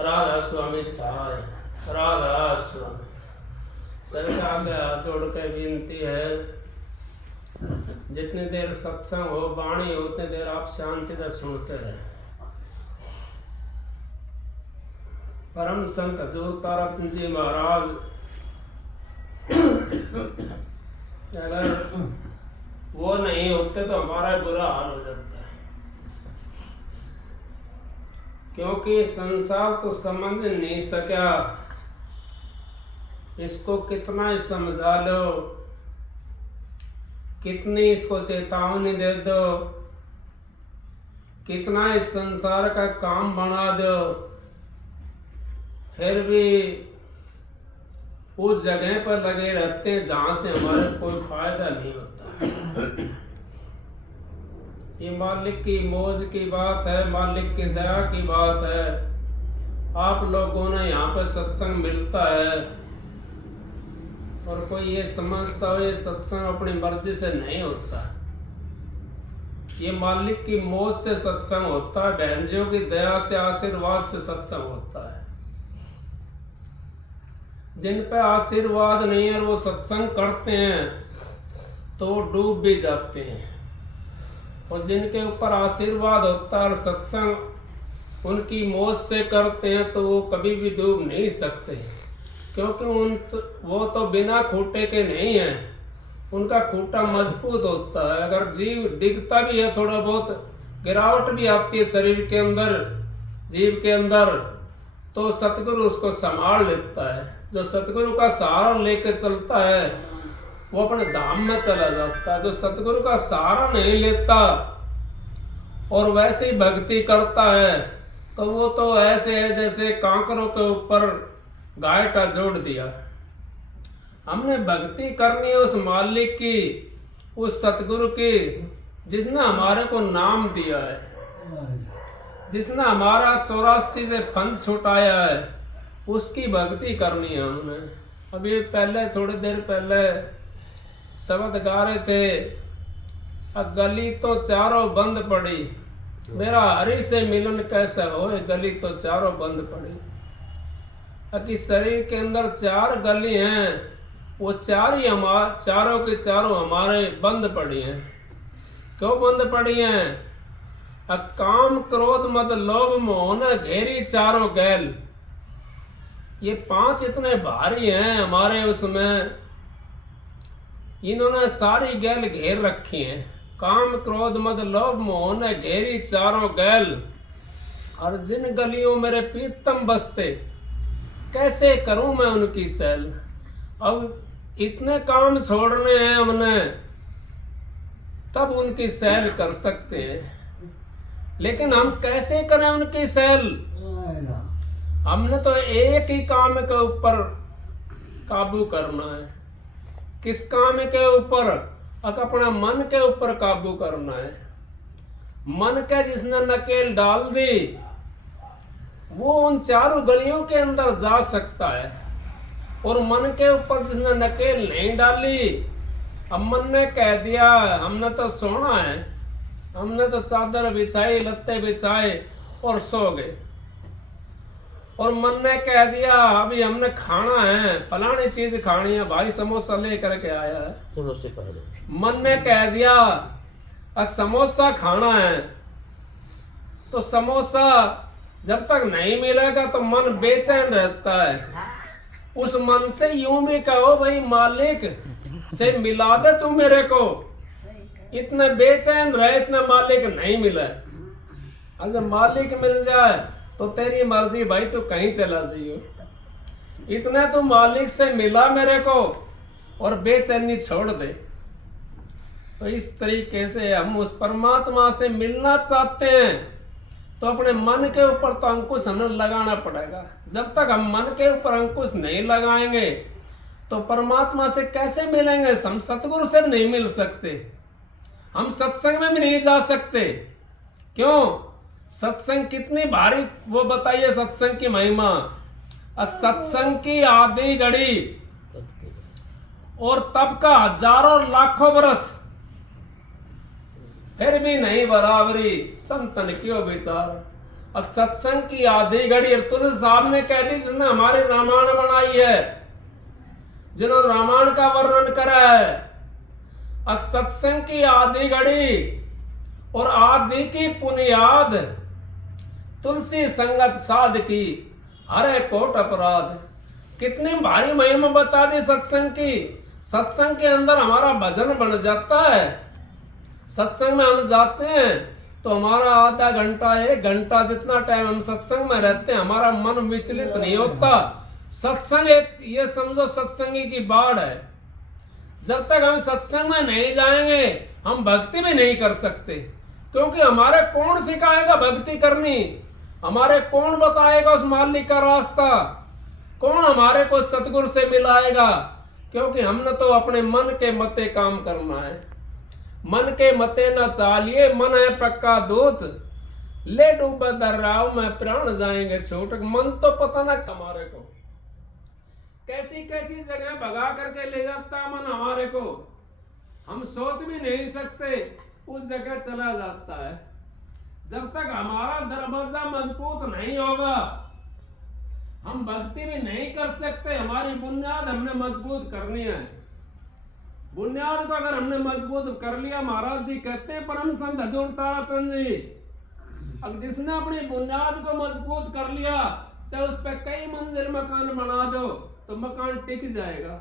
राधा स्वामी सहाय, राधा स्वामी। सरकार के हाथ जोड़ के विनती है, जितनी देर सत्संग हो, वाणी हो, उतनी देर आप शांति से सुनते रहे। परम संत हजूर ताराचंद जी महाराज अगर वो नहीं होते तो हमारा बुरा हाल हो जाता है, क्योंकि संसार तो समझ नहीं सका। इसको कितना ही समझा लो, कितनी इसको चेतावनी दे दो, कितना ही संसार का काम बना दो, फिर भी उस जगह पर लगे रहते हैं जहां से हमारे कोई फायदा नहीं होता। ये मालिक की मौज की बात है, मालिक की दया की बात है। आप लोगों ने यहाँ पर सत्संग मिलता है और कोई ये समझता हो ये सत्संग अपनी मर्जी से नहीं होता। ये मालिक की मौज से सत्संग होता है, बहनजियों की दया से, आशीर्वाद से सत्संग होता है। जिन पे आशीर्वाद नहीं है और वो सत्संग करते हैं तो वो डूब भी जाते हैं, और जिनके ऊपर आशीर्वाद होता है और सत्संग उनकी मौज से करते हैं तो वो कभी भी डूब नहीं सकते, क्योंकि वो तो बिना खूंटे के नहीं है, उनका खूंटा मजबूत होता है। अगर जीव डिगता भी है, थोड़ा बहुत गिरावट भी आती है शरीर के अंदर, जीव के अंदर, तो सतगुरु उसको संभाल लेता है। जो सतगुरु का सहारा लेकर चलता है वो अपने धाम में चला जाता है। जो सतगुरु का सहारा नहीं लेता और वैसे ही भक्ति करता है तो वो तो ऐसे है जैसे कांकरों के ऊपर गायटा जोड़ दिया। हमने भक्ति करनी है उस मालिक की, उस सतगुरु की, जिसने हमारे को नाम दिया है, जिसने हमारा 84 से फंद छुटाया है, उसकी भक्ति करनी है हमने। अभी पहले थोड़ी देर पहले शब्द गा रहे थे, गली तो चारों बंद पड़ी, मेरा हरि से मिलन कैसे होए, गली तो चारों बंद पड़ी। कि शरीर के अंदर 4 गली हैं, वो 4 ही चारों के चारों हमारे बंद पड़ी हैं। क्यों बंद पड़ी हैं? काम क्रोध मद लोभ मोह न घेरी चारों गैल। ये 5 इतने भारी हैं हमारे उसमें, इन्होंने सारी गैल घेर रखी है। काम क्रोध मद लोभ मोह न घेरी चारों गैल, और जिन गलियों मेरे प्रीतम बसते, कैसे करूं मैं उनकी सैल। अब इतने काम छोड़ने हैं हमने, तब उनकी सैल कर सकते हैं। लेकिन हम कैसे करें उनकी सैल? हमने तो एक ही काम के ऊपर काबू करना है। किस काम के ऊपर? अपना मन के ऊपर काबू करना है। मन के जिसने नकेल डाल दी वो उन 4 गलियों के अंदर जा सकता है, और मन के ऊपर जिसने नकेल नहीं डाली, अब मन ने कह दिया हमने तो सोना है, हमने तो चादर बिछाई, लत्ते बिछाए और सो गए, और मन ने कह दिया अभी हमने खाना है, फलानी चीज खानी है, भाई समोसा लेकर के आया है। मन ने कह दिया अब समोसा खाना है, तो समोसा जब तक नहीं मिलेगा तो मन बेचैन रहता है। उस मन से यूं भी कहो भाई मालिक से मिला दे तू मेरे को, इतने बेचैन रहे, इतना मालिक नहीं मिला। अगर मालिक मिल जाए तो तेरी मर्जी भाई, तू कहीं चला जाइयो, इतना तू मालिक से मिला मेरे को और बेचैनी छोड़ दे। तो इस तरीके से हम उस परमात्मा से मिलना चाहते हैं तो अपने मन के ऊपर तो अंकुश हमें लगाना पड़ेगा। जब तक हम मन के ऊपर अंकुश नहीं लगाएंगे तो परमात्मा से कैसे मिलेंगे? हम सतगुरु से भी नहीं मिल सकते, हम सत्संग में भी नहीं जा सकते। क्यों? सत्संग कितनी भारी, वो बताइए सत्संग की महिमा। सत्संग की आधी घड़ी और तब का हजारों लाखों बरस, फिर भी नहीं बराबरी संतन क्यों विचार। अब सत्संग की आधी घड़ी अब तुलसी साहब ने कह दी जिसने हमारी रामायण बनाई है, जिन्होंने रामायण का वर्णन करा है। अब सत्संग की आधी घड़ी और आदि की पुनियाद, तुलसी संगत साध की हरे कोट अपराध। कितनी भारी महिमा बता दी सत्संग की। सत्संग के अंदर हमारा भजन बन जाता है। सत्संग में हम जाते हैं तो हमारा आधा घंटा 1 घंटा जितना टाइम हम सत्संग में रहते हैं हमारा मन विचलित नहीं होता। सत्संग एक ये समझो सत्संगी की बाढ़ है। जब तक हम सत्संग में नहीं जाएंगे हम भक्ति भी नहीं कर सकते, क्योंकि हमारे कौन सिखाएगा भक्ति करनी, हमारे कौन बताएगा उस मालिक का रास्ता, कौन हमारे को सतगुरु से मिलाएगा। क्योंकि हमने तो अपने मन के मते काम करना है। मन के मते न चालिए, मन है पक्का दूत, ले डूबा दर्राव में प्राण जाएंगे छूट। मन तो पता ना हमारे को कैसी कैसी जगह भगा करके ले जाता है मन हमारे को, हम सोच भी नहीं सकते उस जगह चला जाता है। जब तक हमारा दरवाजा मजबूत नहीं होगा हम भक्ति भी नहीं कर सकते। हमारी बुनियाद हमने मजबूत करनी है। बुनियाद को अगर हमने मजबूत कर लिया, महाराज जी कहते हैं परम संत हजूर ताराचंद जी, अब जिसने अपनी बुनियाद को मजबूत कर लिया चाहे उस पर कई मंजिल मकान बना दो तो मकान टिक जाएगा।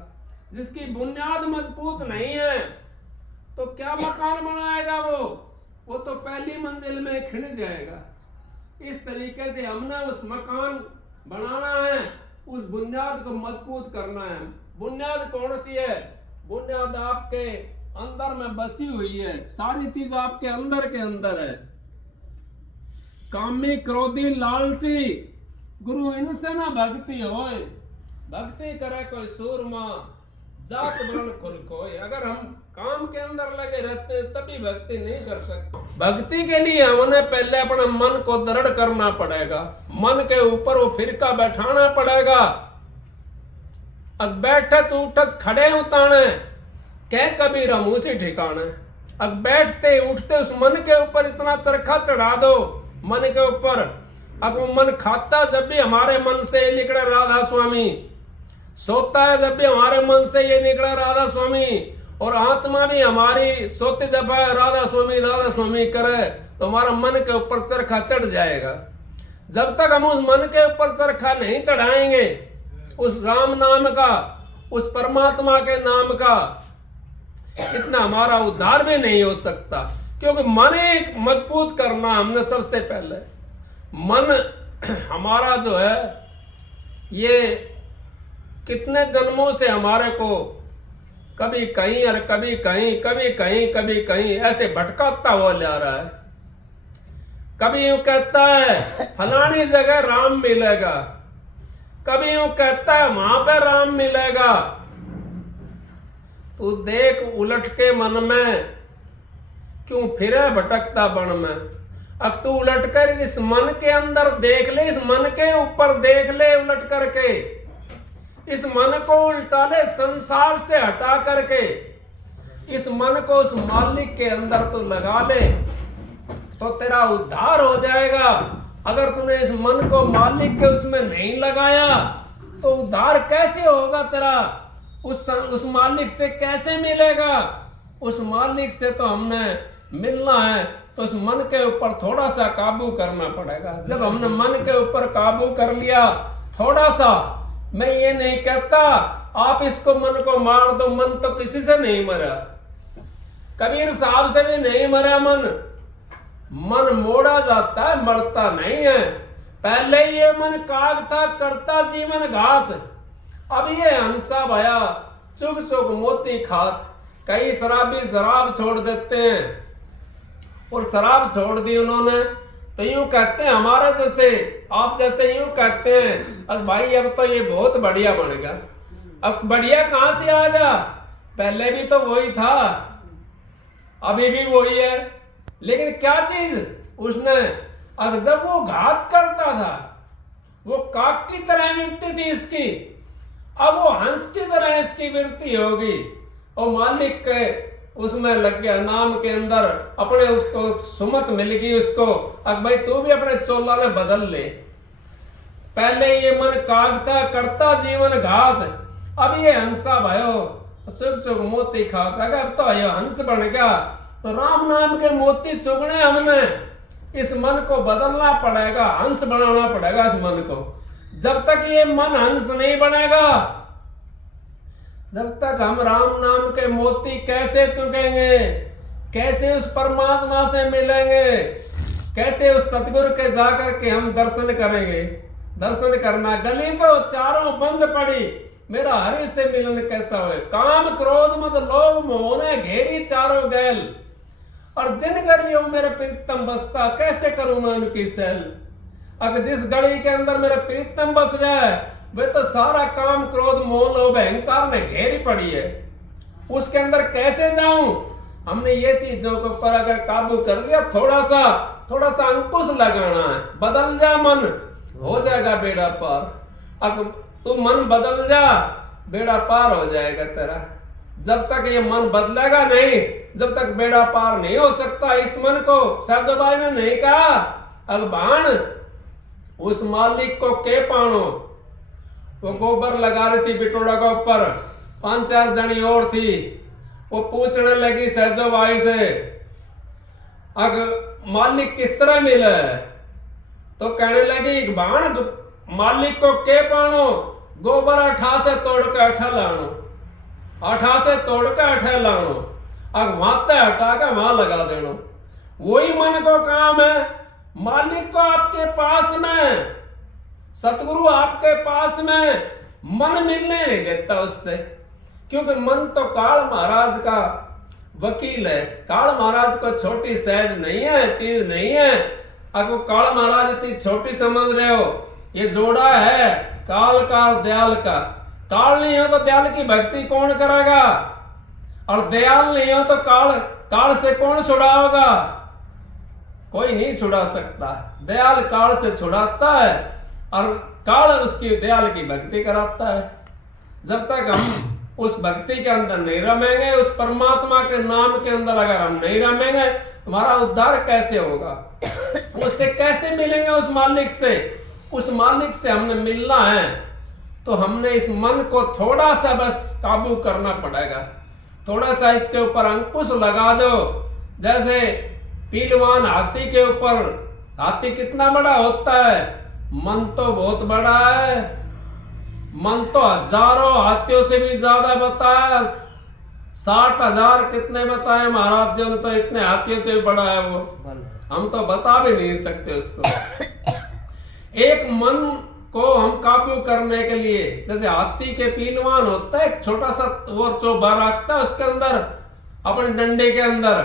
जिसकी बुनियाद मजबूत नहीं है तो क्या मकान बनाएगा वो तो पहली मंजिल में खिंड जाएगा। इस तरीके से हमने उस मकान बनाना है, उस बुनियाद को मजबूत करना है। बुनियाद कौन सी है? बुनियाद आपके अंदर में बसी हुई है, सारी चीज आपके अंदर है। कामी क्रोधी लालची गुरु इनसे ना भक्ति होए, भक्ति करे कोई सूरमा जात वर्ण खुल कोई। अगर हम काम के अंदर लगे रहते हैं तभी भक्ति नहीं कर सकते। भक्ति के लिए हमें पहले अपने मन को दृढ़ करना पड़ेगा, मन के ऊपर वो फिरका बैठाना पड़ेगा। अब बैठत उठत खड़े उताने कह कबीर हम उसी ठिकाने। अब बैठते उठते उस मन के ऊपर इतना चरखा चढ़ा दो मन के ऊपर। अब वो मन खाता जब भी हमारे मन से निकले राधा स्वामी, सोता है जब भी हमारे मन से ये निकला राधा स्वामी, और आत्मा भी हमारी सोती दफा राधा स्वामी करे तो हमारा मन के ऊपर चरखा चढ़ जाएगा। जब तक हम उस मन के ऊपर चरखा नहीं चढ़ाएंगे उस राम नाम का, उस परमात्मा के नाम का, इतना हमारा उद्धार भी नहीं हो सकता। क्योंकि मन एक मजबूत करना हमने सबसे पहले। मन हमारा जो है ये कितने जन्मों से हमारे को कभी कहीं और कभी कहीं ऐसे भटकाता हुआ ले आ रहा है। कभी यूं कहता है फलानी जगह राम मिलेगा, कभी यूं कहता है वहां पे राम मिलेगा। तू देख उलट के मन में क्यों फिरे भटकता बन में। अब तू उलट कर इस मन के अंदर देख ले, इस मन के ऊपर देख ले उलट करके, इस मन को उल्टा ले, संसार से हटा करके इस मन को उस मालिक के अंदर तो लगा ले तो तेरा उद्धार हो जाएगा। अगर तूने इस मन को मालिक के उसमें नहीं लगाया तो उद्धार कैसे होगा तेरा? उस मालिक से कैसे मिलेगा? उस मालिक से तो हमने मिलना है तो उस मन के ऊपर थोड़ा सा काबू करना पड़ेगा। जब हमने मन के ऊपर काबू कर लिया थोड़ा सा, मैं ये नहीं कहता आप इसको मन को मार दो, मन तो किसी से नहीं मरा, कबीर साहब से भी नहीं मरा मन। मन मोड़ा जाता है, मरता नहीं है। पहले ये मन काग था करता जीवन घात, अब ये हंसा भया चुग चुग मोती खात। कई शराबी शराब छोड़ देते हैं और शराब छोड़ दी उन्होंने तो यूं कहते हैं हमारे जैसे आप जैसे यूं कहते हैं अब भाई अब तो ये बहुत बढ़िया बन गया। अब बढ़िया कहां से आ गया? पहले भी तो वही था, अभी भी वही है, लेकिन क्या चीज उसने, अब जब वो घात करता था वो काक की तरह वृत्ति थी इसकी, अब वो हंस की तरह इसकी वृत्ति होगी और मालिक के उसमें लग गया नाम के अंदर, अपने उसको सुमत मिल गई उसको। अब भाई तू भी अपने चोला ने बदल ले। पहले ये मन कागता करता जीवन घात, अब ये हंसा भयो चुग चुग मोती खाता। अब तो ये हंस बन गया। तो राम नाम के मोती चुगने हमने, इस मन को बदलना पड़ेगा, हंस बनाना पड़ेगा इस मन को। जब तक ये मन हंस नहीं बनेगा, जब तक हम राम नाम के मोती कैसे चुगेंगे, कैसे उस परमात्मा से मिलेंगे, कैसे उस सतगुरु के जाकर के हम दर्शन करेंगे। दर्शन करना, गली तो चारों बंद पड़ी, मेरा हरि से मिलन कैसा होए। काम क्रोध मद लोभ मोह ने घेरी चारों गैल, और जिन गलियों मेरे प्रीतम बसता, कैसे करूं मैं उनकी सैल। अगर जिस गली के अंदर मेरे प्रीतम बस रहा है, वे तो सारा काम क्रोध मोह लोभ अहंकार ने घेरी पड़ी है, उसके अंदर कैसे जाऊं। हमने ये चीजों के ऊपर अगर काबू कर लिया, थोड़ा सा अंकुश लगाना है, बदल जा मन, हो जाएगा बेड़ा पार। अब तू मन बदल जा, बेड़ा पार हो जाएगा तेरा। जब तक ये मन बदलेगा नहीं, जब तक बेड़ा पार नहीं हो सकता। इस मन को साजोबाई ने नहीं कहा, अगबान उस मालिक को के पानो। वो गोबर लगा रही थी बिटोड़ा के ऊपर, 5-4 जनी और थी। वो पूछने लगी सहजोबाई से, अगर मालिक किस तरह मिले, तो कहने लगी बाण मालिक को के पानो, गोबर अठा से तोड़ के अठा लानो, अठा से तोड़ के अठा लानो, अब वहां हटा के वहां लगा देनो। वही मन को काम है। मालिक तो आपके पास में, सतगुरु आपके पास में, मन मिलने नहीं देता उससे, क्योंकि मन तो काल महाराज का वकील है। काल महाराज को छोटी सहज नहीं है, चीज नहीं है। अगर काल महाराज इतनी छोटी समझ रहे हो, ये जोड़ा है काल का और दयाल का। काल नहीं हो तो दयाल की भक्ति कौन करेगा, और दयाल नहीं हो तो काल से कौन छुड़ाओगा। कोई नहीं छुड़ा सकता। दयाल काल से छुड़ाता है, और काल उसकी दयाल की भक्ति कराता है। जब तक हम उस भक्ति के अंदर नहीं रमेंगे, उस परमात्मा के नाम के अंदर अगर हम नहीं रमेंगे, हमारा उद्धार कैसे होगा। उससे कैसे मिलेंगे, उस मालिक से। उस मालिक से हमने मिलना है, तो हमने इस मन को थोड़ा सा बस काबू करना पड़ेगा। थोड़ा सा इसके ऊपर अंकुश लगा दो। जैसे पीलवान हाथी के ऊपर, हाथी कितना बड़ा होता है, मन तो बहुत बड़ा है। मन तो हजारों हाथियों से भी ज्यादा बताया, 60,000 कितने बताए महाराज जी ने, तो इतने हाथियों से भी बड़ा है वो, हम तो बता भी नहीं सकते उसको। एक मन को हम काबू करने के लिए, जैसे हाथी के पीलवान होता है, एक छोटा सा वो चोबा रखता है उसके अंदर, अपने डंडे के अंदर,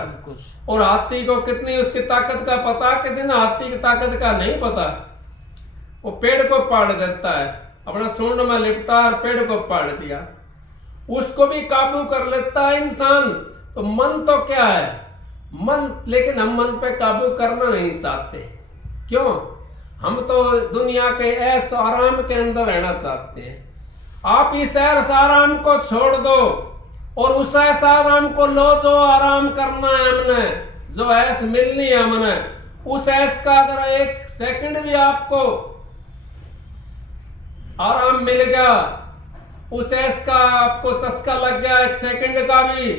और हाथी को कितनी उसकी ताकत का पता, किसी ने हाथी की ताकत का नहीं पता। वो पेड़ को पाड़ देता है, अपना सूंड में लिपटा और पेड़ को पाड़ दिया, उसको भी काबू कर लेता है इंसान। तो मन तो क्या है, मन, लेकिन हम मन पे काबू करना नहीं चाहते। क्यों? हम तो दुनिया के ऐश आराम के अंदर रहना चाहते हैं। आप इस ऐश आराम को छोड़ दो, और उस ऐश आराम को लो जो आराम करना है हमने, जो ऐश मिलनी है हमने। उस ऐश का अगर 1 सेकंड भी आपको आराम मिल गया, उस ऐश का आपको चस्का लग गया 1 सेकंड का भी,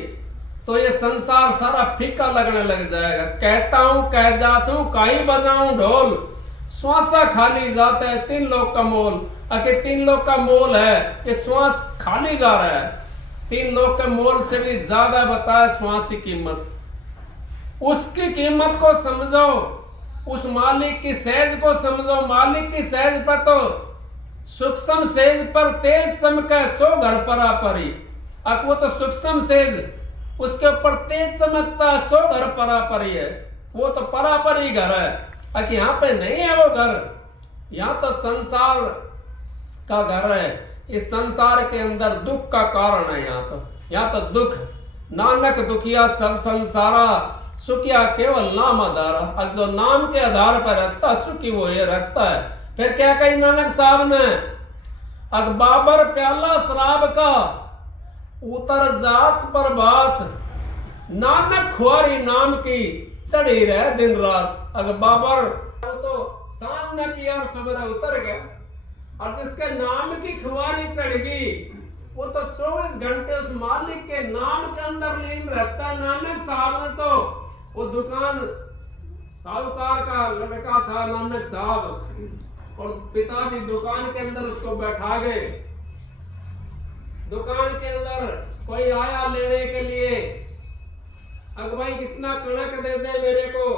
तो ये संसार सारा फीका लगने लग जाएगा। कहता हूं कह जाता हूं, काई बजाऊं ढोल, श्वासा खाली जाता है 3 लोग का मोल। अगर 3 लोग का मोल है, ये श्वास खाली जा रहा है, 3 लोग के मोल से भी ज्यादा बताया श्वास की कीमत। उसकी कीमत को समझो, उस मालिक की सहज को समझो। मालिक की सहज पर तो सूक्ष्म सेज पर तेज चमके, सो घर परा परी। अब वो तो सूक्ष्म सेज, उसके ऊपर तेज चमकता है, सो घर परा परी है। वो तो परापरी घर है, अब यहाँ पे नहीं है वो घर। यहाँ तो संसार का घर है। इस संसार के अंदर दुख का कारण है। यहाँ तो दुख, नानक दुखिया सब संसारा, सुखिया केवल नाम आधारा। अब जो नाम के आधार पर रहता सुखी वो ये रहता है। फिर क्या कही नानक साहब ने, अग बाबर प्याला शराब का, उतर जात पर बात, नानक खुआरी नाम की चढ़ी रहे दिन रात। अगर बाबर तो सांझ ने पिया और सवेरे उतर गया, और जिसके नाम की खुआरी चढ़ गई वो तो 24 घंटे उस मालिक के नाम के अंदर लीन रहता है। नानक साहब ने तो वो दुकान, साहूकार का लड़का था नानक साहब, और पिताजी दुकान के अंदर उसको बैठा गए। दुकान के अंदर कोई आया लेने के लिए, अगर भाई कितना कणक दे दे मेरे को।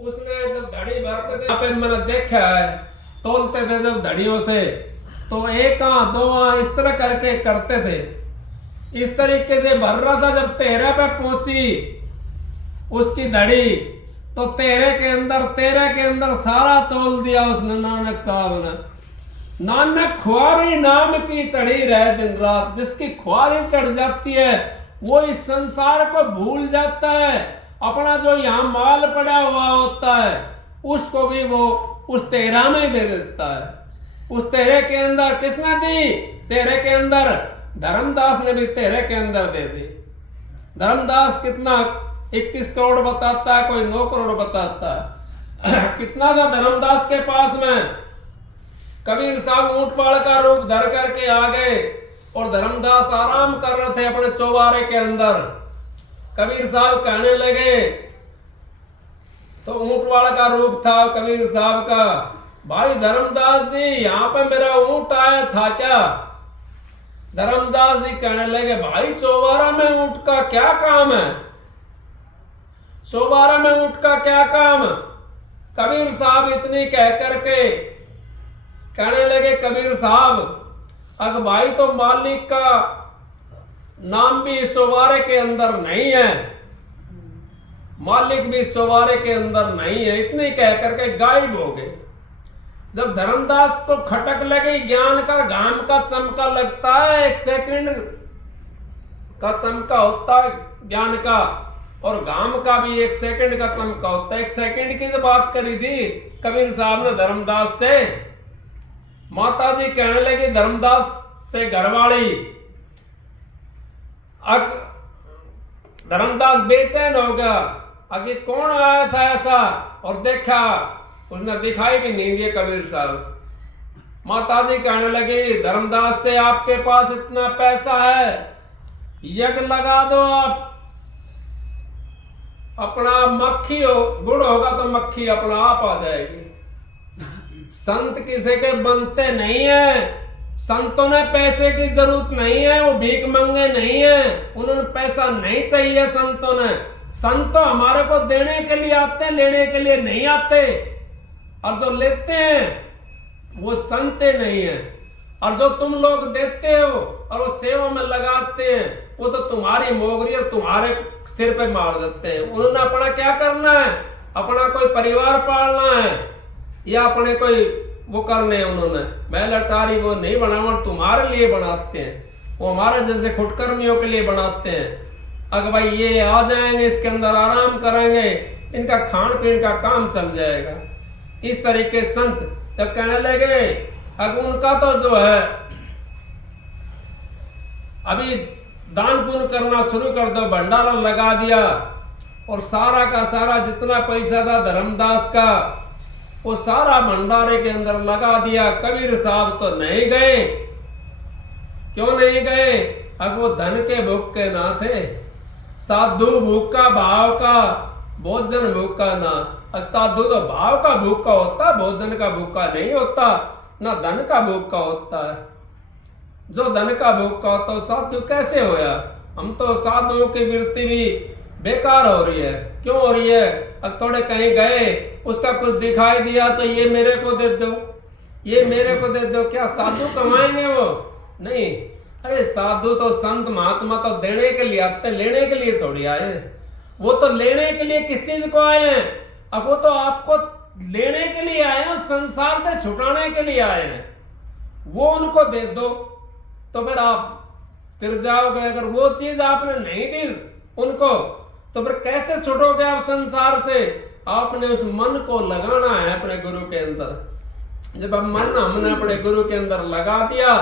उसने जब धड़ी भरते थे, यहाँ पे मैंने देखा है, तोलते थे जब धड़ियों से, तो एक दो इस तरह करके करते थे। इस तरीके से भर रहा था। जब 13 पे पहुंची उसकी धड़ी, तो 13 के अंदर सारा तोल दिया उसने, नानक साहब ने। नानक खुआरी नाम की चढ़ी रहे दिन रात। जिसकी खुआरी चढ़ जाती है वो इस संसार को भूल जाता है। अपना जो यहाँ माल पड़ा हुआ होता है उसको भी वो उस 13 में दे देता है। उस 13 के अंदर किसने दी? 13 के अंदर धर्मदास ने भी 13 के अंदर दे दी। धर्मदास कितना 21 करोड़ बताता है, कोई 9 करोड़ बताता है। कितना था धर्मदास के पास में? कबीर साहब ऊंटवाड़ का रूप धर करके आ गए और धर्मदास आराम कर रहे थे अपने चौबारे के अंदर। कबीर साहब कहने लगे, तो ऊंटवाड़ का रूप था कबीर साहब का, भाई धर्मदास जी यहाँ पे मेरा ऊंट आया था क्या? धर्मदास जी कहने लगे, भाई चौबारा में ऊंट का क्या काम है? चौबारा में ऊंट का क्या काम? कबीर साहब इतनी कह करके कहने लगे, कबीर साहब अगर भाई तो मालिक का नाम भी इस चौबारे के अंदर नहीं है, मालिक भी इस चौबारे के अंदर नहीं है। इतने कह करके गायब हो गए। जब धर्मदास को खटक लगी, ज्ञान का घाम का चमका लगता है, 1 सेकंड का चमका होता है ज्ञान का, और घाम का भी 1 सेकंड का चमका होता है। 1 सेकंड की तो बात करी थी कबीर साहब ने धर्मदास से। माता जी कहने लगी धर्मदास से घरवाली, धर्मदास बेचैन हो गया, आगे कौन आया था ऐसा, और देखा उसने दिखाई भी नहीं दिए कबीर साहब। माता जी कहने लगी धर्मदास से, आपके पास इतना पैसा है, यज्ञ लगा दो आप, अपना मक्खी हो, गुड़ होगा तो मक्खी अपना आप आ जाएगी। संत किसी के बनते नहीं है। संतों ने पैसे की जरूरत नहीं है, वो भीख मंगे नहीं है, उन्होंने पैसा नहीं चाहिए संतों ने। संत तो हमारे को देने के लिए आते हैं, लेने के लिए नहीं आते। और जो लेते हैं वो संत नहीं है, और जो तुम लोग देते हो और वो सेवा में लगाते हैं वो तो तुम्हारी मोगरी और तुम्हारे सिर पे मार देते हैं। उन्होंने अपना क्या करना है? अपना कोई परिवार पालना है या अपने कोई वो करने हैं। उन्होंने महल अटारी वो नहीं बनाना, तुम्हारे लिए बनाते हैं। वो हमारे जैसे खुटकर्मियों के लिए बनाते हैं। अगर भाई ये आ जाएंगे, इसके अंदर आराम करेंगे, इनका खान पीन का काम चल जाएगा। इस तरीके संत जब कहने लगे, अब उनका तो जो है अभी दान पुण्य करना शुरू कर दो, भंडारा लगा दिया, और सारा का सारा जितना पैसा था धर्मदास का वो सारा भंडारे के अंदर लगा दिया। कबीर साहब तो नहीं गए। क्यों नहीं गए? अब वो धन के भूखे ना थे। साधु भूखा भाव का, भोजन भूखा ना। अब साधु तो भाव का भूखा होता, भोजन का भूखा नहीं होता, ना धन का भूखा होता है। जो धन का भूखा होता है साधु कैसे होया? हम तो साधुओं की वृत्ति भी बेकार हो रही है। क्यों हो रही है? अब थोड़े कहीं गए, उसका कुछ दिखाई दिया तो ये मेरे को दे दो, ये मेरे को दे दो। क्या साधु कमाएंगे वो? नहीं। अरे साधु तो संत महात्मा तो देने के लिए आते, लेने के लिए थोड़ी आए। वो तो लेने के लिए किस चीज को आए हैं? अब वो तो आपको लेने के लिए आए हैं, संसार से छुटाने के लिए आए हैं। वो उनको दे दो तो फिर आप फिर जाओगे। अगर वो चीज आपने नहीं दी उनको तो फिर कैसे छुटोगे आप संसार से? आपने उस मन को लगाना है अपने गुरु के अंदर। जब अब मन हमने अपने गुरु के अंदर लगा दिया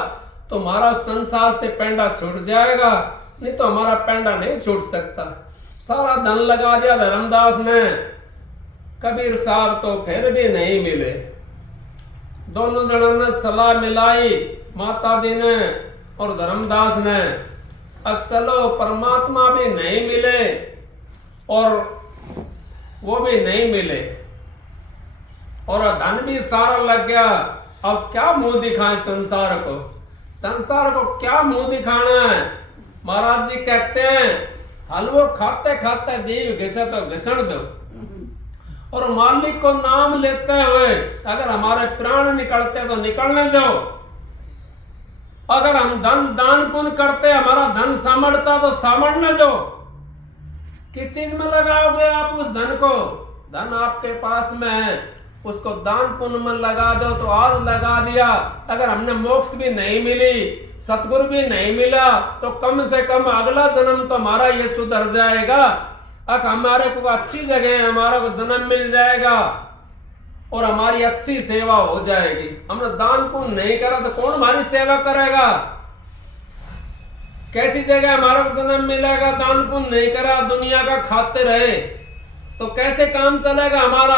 तो हमारा संसार से पेंडा छूट जाएगा। नहीं तो हमारा पेंडा नहीं छूट सकता। सारा धन लगा दिया धर्मदास ने, कबीर साहब तो फिर भी नहीं मिले। दोनों जनों ने सलाह मिलाई, माता जी ने और धर्मदास ने, अब चलो परमात्मा भी नहीं मिले और वो भी नहीं मिले और धन भी सारा लग गया। अब क्या मुंह दिखाएं संसार को, संसार को क्या मुंह दिखाना है। महाराज जी कहते हैं हलवो खाते खाते जीव घिसे तो घिसण दो, और मालिक को नाम लेते हुए अगर हमारे प्राण निकलते तो निकलने दो। अगर हम धन दान पुण्य करते हमारा धन सामर्थता तो सामर्थने दो। किस चीज में लगाओगे आप उस धन को? धन आपके पास में है, उसको दान पुण्य में लगा दो तो आज लगा दिया। अगर हमने मोक्ष भी नहीं मिली, सतगुरु भी नहीं मिला, तो कम से कम अगला जन्म तो हमारा ये सुधर जाएगा। अगर हमारे को अच्छी जगह हमारा को जन्म मिल जाएगा और हमारी अच्छी सेवा हो जाएगी। हमने दान पुण्य नहीं करा तो कौन हमारी सेवा करेगा? कैसी जगह हमारा को जन्म मिलेगा? दान पुण्य नहीं करा, दुनिया का खाते रहे तो कैसे काम चलेगा हमारा?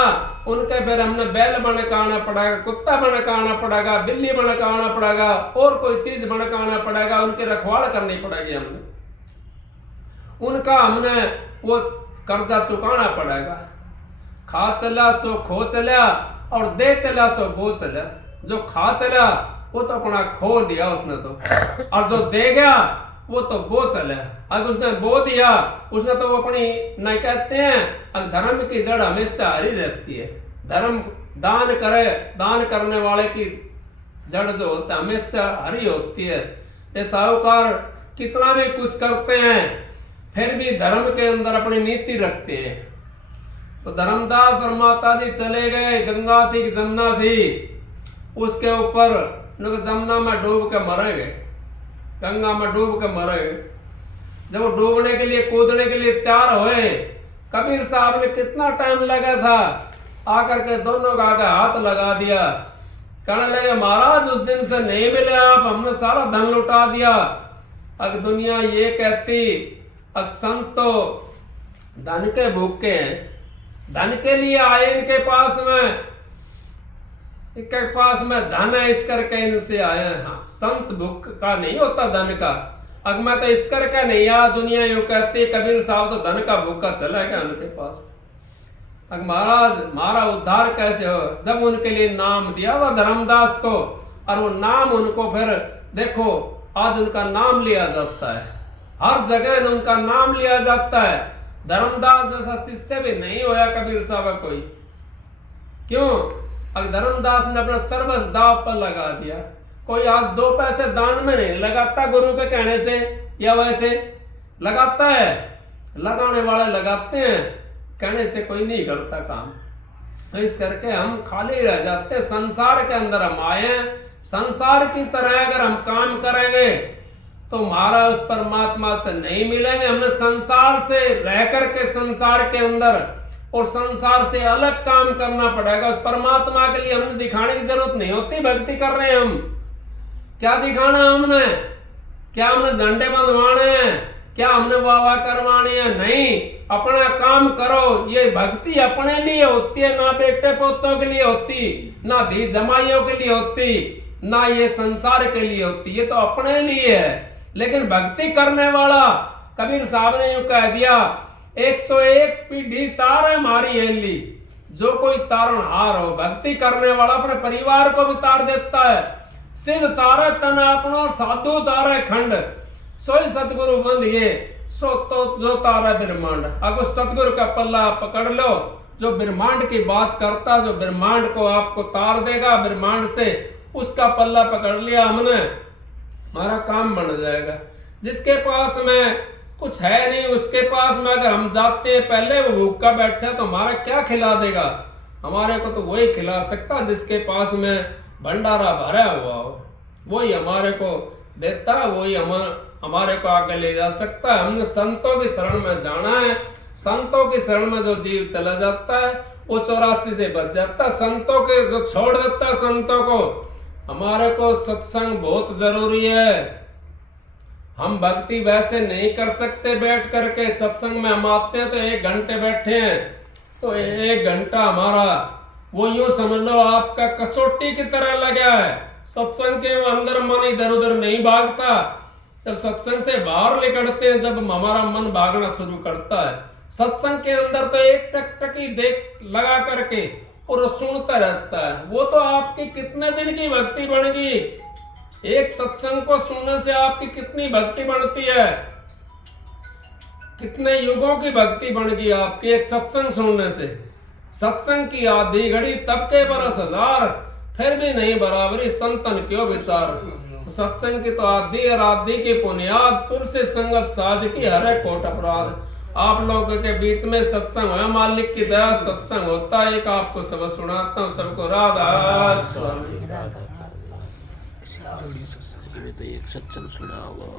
उनके फिर हमने बैल बनकाना पड़ेगा, कुत्ता बनकाना पड़ेगा, बिल्ली बनकाना पड़ेगा, और कोई चीज बनकाना पड़ेगा, उनकी रखवाड़ करनी पड़ेगी हमने, उनका हमने वो कर्जा चुकाना पड़ेगा। खा चला सो खो चला और दे चला सो बो चला। जो खा चला वो तो अपना खो दिया उसने तो, और जो दे गया वो तो बो चला। अगर उसने बो दिया उसने तो वो अपनी नहीं कहते हैं धर्म की जड़ हमेशा हरी रहती है। धर्म दान करे, दान करने वाले की जड़ जो होता है हमेशा हरी होती है। ये साहूकार कितना भी कुछ करते हैं फिर भी धर्म के अंदर अपनी नीति रखते हैं। तो धर्मदास और माता जी चले गए, गंगा थी कि जमुना थी, उसके ऊपर जमुना में डूब के मरे गए, गंगा में डूब के मरे गए। जब वो डूबने के लिए कूदने के लिए तैयार हुए, कबीर साहब ने कितना टाइम लगा था, आकर के दोनों का आगे हाथ लगा दिया, कहने लगे महाराज उस दिन से नहीं मिले आप, हमने सारा धन लुटा दिया। अब दुनिया ये कहती अब संत तो धन के भूखे हैं, धन के लिए आए इनके पास में, इनके पास में धन है इस करके इनसे आए हैं। हाँ, संत भूख का नहीं होता धन का। अगर मैं तो इस करके नहीं आया, दुनिया यूं कहती कबीर साहब तो धन का भूखा चला गया उनके पास। अगर महाराज हमारा उद्धार कैसे हो? जब उनके लिए नाम दिया था धर्मदास को, और वो नाम उनको फिर देखो आज उनका नाम लिया जाता है, हर जगह उनका नाम लिया जाता है। धर्मदास जैसा शिष्य भी नहीं होया कबीर साहब कोई। क्यों? अगर धर्मदास ने अपना सर्वस्व दाव पर लगा दिया। कोई आज 2 पैसे दान में नहीं लगाता गुरु के कहने से या वैसे लगाता है, लगाने वाले लगाते हैं, कहने से कोई नहीं करता काम। तो इस करके हम खाली रह जाते। संसार के अंदर हम आए, संसार की तरह अगर हम काम करेंगे तो हमारा उस परमात्मा से नहीं मिलेंगे। हमने संसार से रह करके संसार के अंदर और संसार से अलग काम करना पड़ेगा। उस परमात्मा के लिए हमने दिखाने की जरूरत नहीं होती। भक्ति कर रहे हैं हम, क्या दिखाना हमने? क्या हमने झंडे बंधवाने हैं? क्या हमने वाह करवाने हैं? नहीं, अपना काम करो। ये भक्ति अपने लिए होती है, ना बेटे पोतों के लिए होती, ना धी जमाइयों के लिए होती, ना ये संसार के लिए होती। ये तो अपने लिए है। लेकिन भक्ति करने वाला, कबीर साहब ने यूं कह दिया 101 पीढ़ी तार है हमारी हेली, जो कोई तारण हार हो। भक्ति करने वाला अपने परिवार को भी तार देता है। सिद्ध तारे तन अपनो, साधु तारे खंड, सोई सतगुरु बंधिए, सो तो जो तारा ब्रह्मांड। अब उस सतगुरु का पल्ला पकड़ लो, जो ब्रह्मांड की बात करता, जो ब्रह्मांड को आपको तार देगा ब्रह्मांड से, उसका पल्ला पकड़ लिया हमने, हमारा काम बन जाएगा। जिसके पास में कुछ है नहीं, उसके पास में अगर हम जाते हैं पहले वो भूखा बैठा तो हमारा क्या खिला देगा? हमारे को तो वही खिला सकता जिसके पास में भंडारा भरा हुआ हो, वही हमारे को देता है, वही हमारे को आगे ले जा सकता है। हमने संतों की शरण में जाना है। संतों की शरण में जो जीव चला जाता है वो 84 से बच जाता है। संतों के जो छोड़ देता है संतों को, हमारे को सत्संग बहुत जरूरी है। हम भक्ति वैसे नहीं कर सकते बैठ करके। सत्संग में हम आते हैं तो 1 घंटे बैठे हैं तो 1 घंटा हमारा वो यूं समझ लो आपका कसौटी की तरह लगा है। सत्संग के अंदर मन इधर उधर नहीं भागता। जब सत्संग से बाहर निकलते हैं, जब हमारा मन भागना शुरू करता है। सत्संग के अंदर तो एक टकटकी देख लगा करके और सुनता रहता है। वो तो आपकी कितने दिन की भक्ति बन गई। एक सत्संग को सुनने से आपकी कितनी भक्ति बनती है, कितने युगों की भक्ति बन गई आपकी एक सत्संग सुनने से। सत्संग की आधी घड़ी तब के बरस हजार, फिर भी नहीं बराबरी संतन क्यों विचार। तो सत्संग की तो आधी और आधी की बुनियाद, तुलसी संगत साध की हरे कोट अपराध। आप लोगों के बीच में सत्संग है, मालिक की दया सत्संग होता है। एक आपको सब सुनाता हूँ, सबको राधा स्वामी। तो एक सत्संग सुना होगा।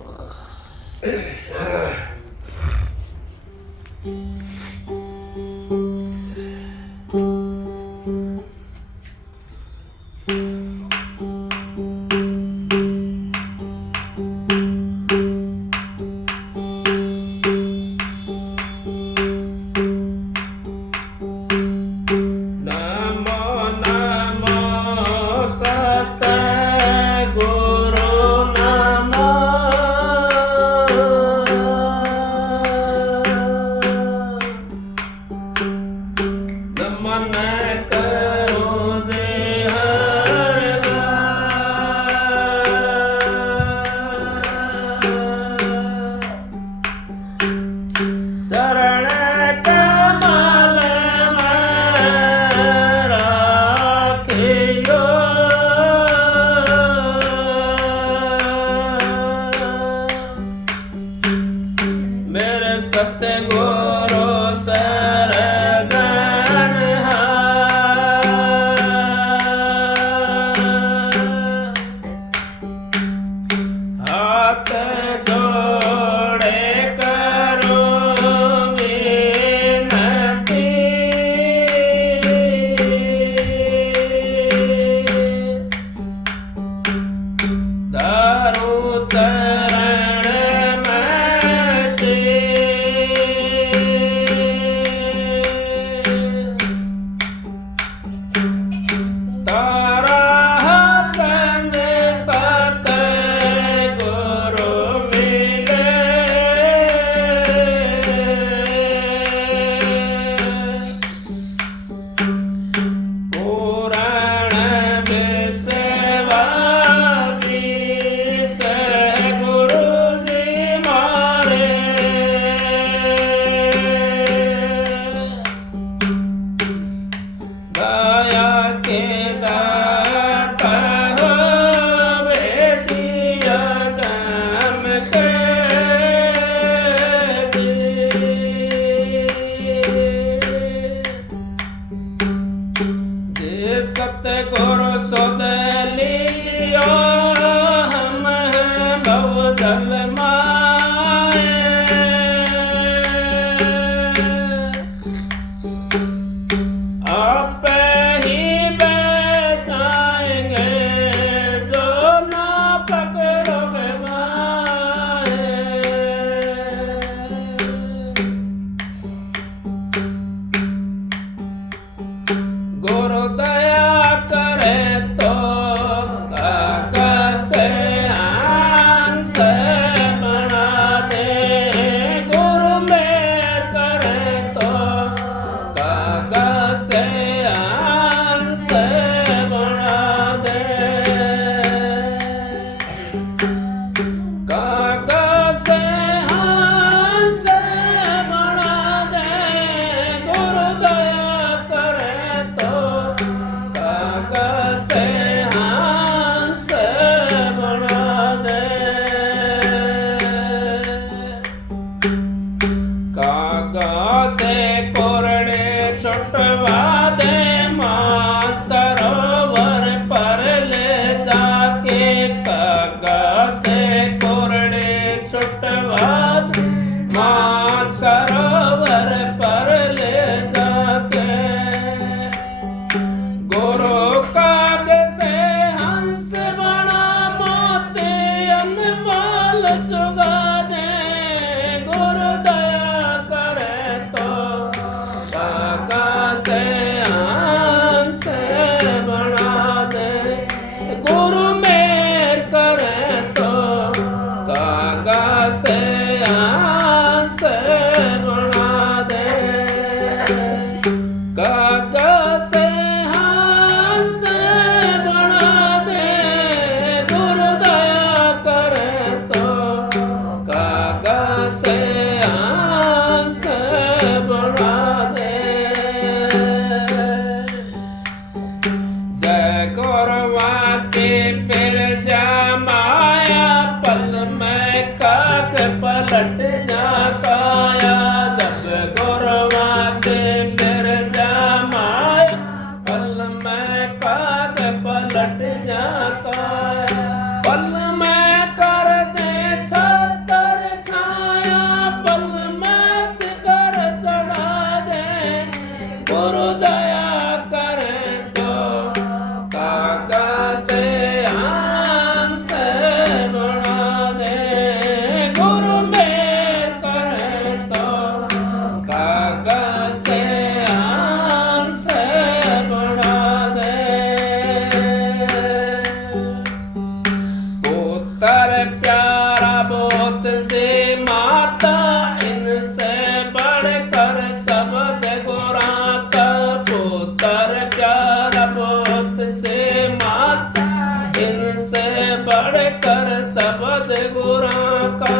बढ़कर शब्द गुरा का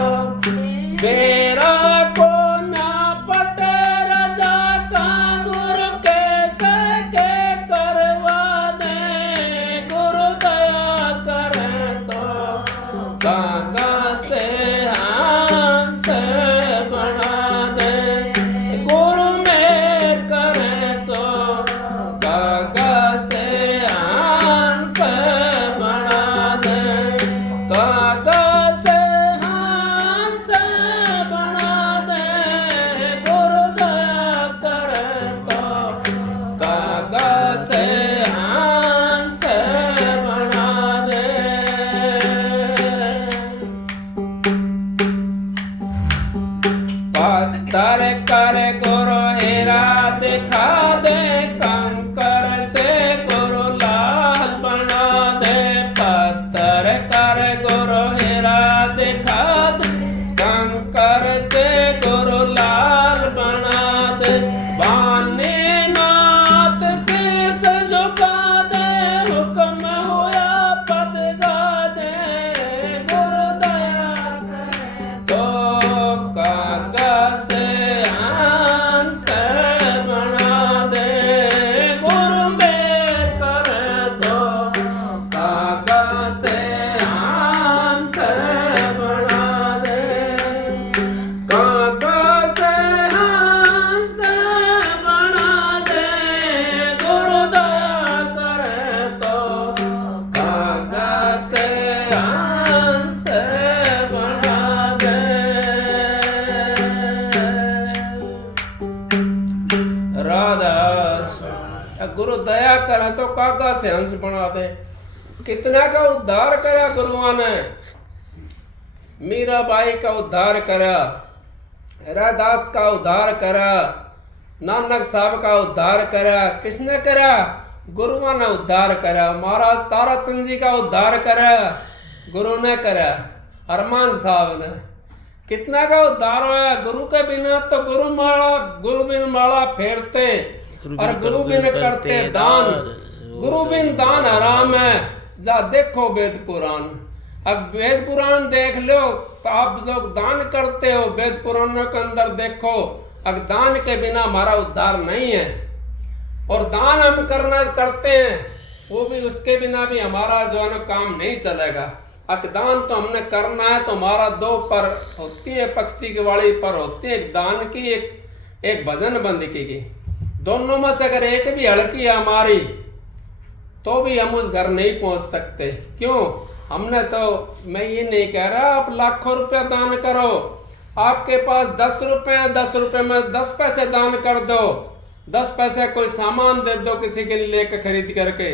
बेरा को ना पट रजा का गुरु के करवा दे गुरु दया करे तो गंगा से हंस बना दे गुरु मेर करे तो गंगा से हंस बना दे गंगा से हंस बना दे गुरु दया करे तो गंगा से हंस बना दे पत्थर कर गुरु हीरा दिखा दे कंकर से गुरु लाल बना दे पत्थर कर गुरु हीरा दिखा दे कंकर से गुरु लाल बना दे बाने नाथ से झुका दे हुक्म होया पद गा दे गुरु दया तो कागा से हंस बना दे गुरु मेर करे तो कागा से हंस बना दे कागा से हंस बना दे गुरु दया करे तो कागा से हंस बना दे राधा स्वामी गुरु दया करे तो कागा से हंस बना दे कितना का उद्धार करा गुरुआ ने मीराबाई का उद्धार करा रैदास का उद्धार करा नानक साहब का उद्धार करा किसने करा गुरुआ ने उद्धार करा महाराज ताराचंद जी का उद्धार करा गुरु ने करा अरमान साहब ने कितना का उद्धार हुआ गुरु के बिना तो गुरु बिन माला फेरते और गुरु बिन करते दान गुरु बिन दान हराम है जा देखो वेद पुराण अब वेद पुराण देख लो तो आप लोग दान करते हो वेद पुराणों के अंदर देखो अब दान के बिना हमारा उद्धार नहीं है और दान हम करते हैं वो भी उसके बिना भी हमारा जो है ना काम नहीं चलेगा दान तो हमने करना है तो हमारा दो पर होती है पक्षी की वाली पर होती है एक दान की एक भजन बंदगी की दोनों में से अगर एक भी हड़की है हमारी तो भी हम उस घर नहीं पहुंच सकते क्यों हमने तो मैं ये नहीं कह रहा आप लाखों रुपया दान करो आपके पास 10 रुपए 10 रुपए में 10 पैसे दान कर दो 10 पैसे कोई सामान दे दो किसी के लिए लेकर खरीद करके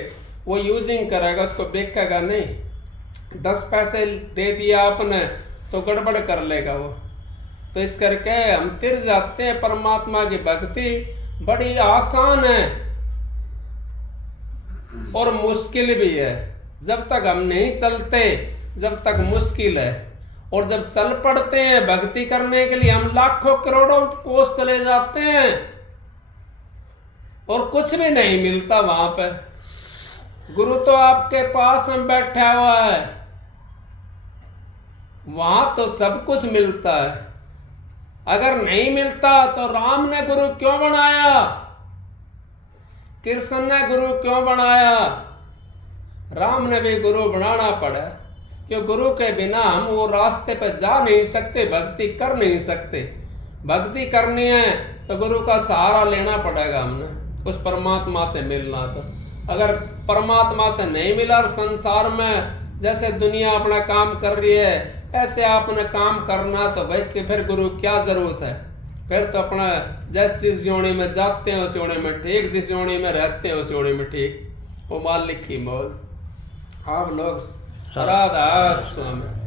वो यूजिंग करेगा उसको बेचेगा नहीं 10 पैसे दे दिया आपने तो गड़बड़ कर लेगा वो तो इस करके हम तिर जाते हैं परमात्मा की भक्ति बड़ी आसान है और मुश्किल भी है जब तक हम नहीं चलते जब तक मुश्किल है और जब चल पड़ते हैं भक्ति करने के लिए हम लाखों करोड़ों कोस चले जाते हैं और कुछ भी नहीं मिलता वहां पे गुरु तो आपके पास में बैठा हुआ है वहां तो सब कुछ मिलता है अगर नहीं मिलता तो राम ने गुरु क्यों बनाया कृष्ण ने गुरु क्यों बनाया राम ने भी गुरु बनाना पड़ा क्यों गुरु के बिना हम वो रास्ते पे जा नहीं सकते भक्ति कर नहीं सकते भक्ति करनी है तो गुरु का सहारा लेना पड़ेगा हमने उस परमात्मा से मिलना तो अगर परमात्मा से नहीं मिला संसार में जैसे दुनिया अपना काम कर रही है ऐसे आपने काम करना तो भाई कि फिर गुरु क्या जरूरत है फिर तो अपना जिस योनि में जाते हैं उस योनि में ठीक जिस योनि में रहते हैं उस योनि में ठीक वो मालिक की मौज आप लोग राधा स्वामी